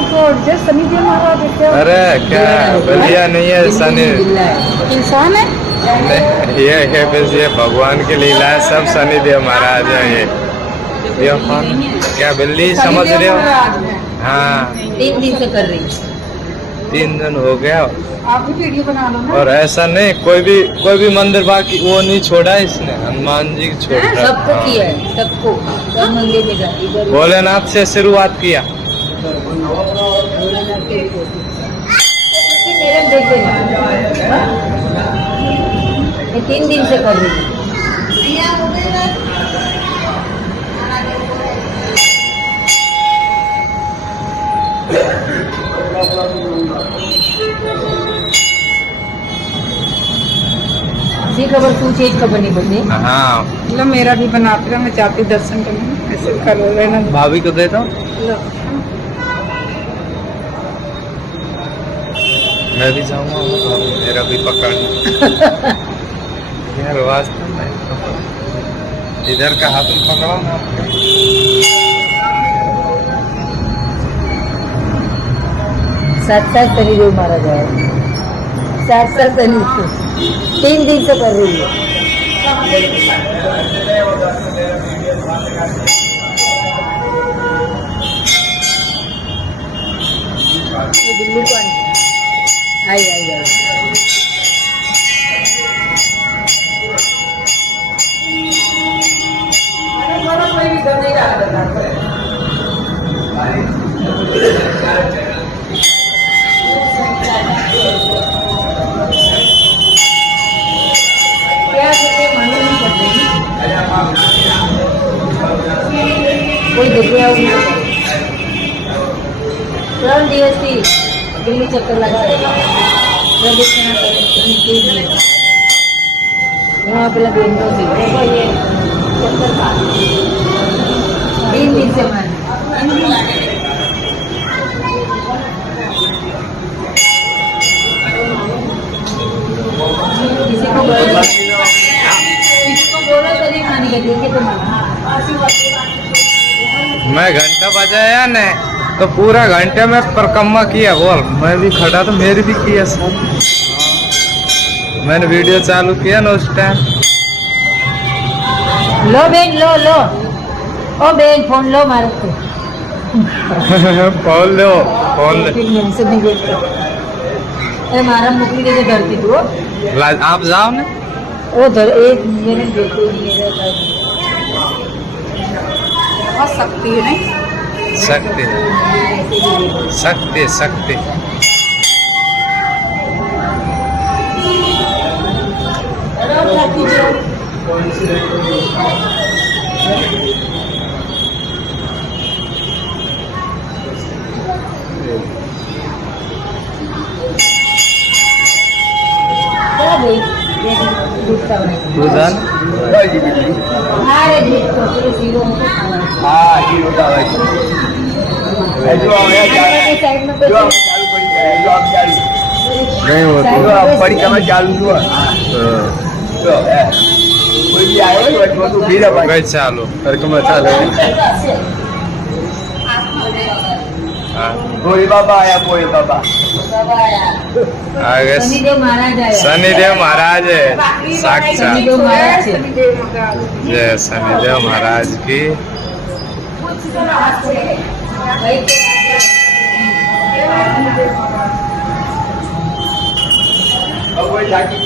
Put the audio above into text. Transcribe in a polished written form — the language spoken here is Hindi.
शनिदेव महाराज देखते हो? अरे क्या बलिया नहीं है, शनि इंसान है। ये बस ये भगवान की लीला है, सब शनिदेव महाराज है ये कौन क्या बिल्ली समझ रहे हो? हाँ 3 दिन से कर रही है। 3 दिन हो गया। आप भी वीडियो बना लो ना। और ऐसा नहीं कोई भी मंदिर बाकी वो नहीं छोड़ा इसने, हनुमान जी छोड़ रहा। सबको किया है, सबको सब मंदिर में जाती है। भोलेनाथ से शुरुआत किया। मेरे देख देना। मैं 3 दिन से कर रही हूँ। खबर पूछे, एक खबर नहीं बनी। हाँ मतलब मेरा भी बनाते मैं चाहती दर्शन करने, ऐसे कर लेना। भाभी को देता हूँ, मैं भी जाऊंगा, मेरा भी पकड़ना यार वास्तव में। इधर का हाथ में पकड़ो ना। साथ शनिदेव मारा जाए, साथ शनि 3 दिन से कर रही है। दिल्ली को आई। कोई देखे 3 દિવસ થી दिल्ली चक्कर लगा प्रदक्षिणा करें। वहाँ पेला बेंगलोर से 3 दिन से मान किसी को बोलो तो नहीं मानेगा। देखे तो मैं घंटा बजाया न तो पूरा घंटे में परिक्रमा किया। बोल मैं भी खड़ा तो मेरी भी किया सब। मैंने वीडियो चालू किया ना उस टाइम। लो बेन लो ओ बेन फोन लो मारो फोन लो से नहीं देखते। ए मारा मुकली दे धरती तू आप जाओ ना। ओ धर एक मेरे देखो मेरे सकती है नहीं सकते नहीं होती परिक्रमा चालू हुआ चालू परिक्रमा चालू। कोई बाबा आया, कोई बाबा आ गए। शनिदेव महाराज है साक्षात। जय शनिदेव महाराज की। जाके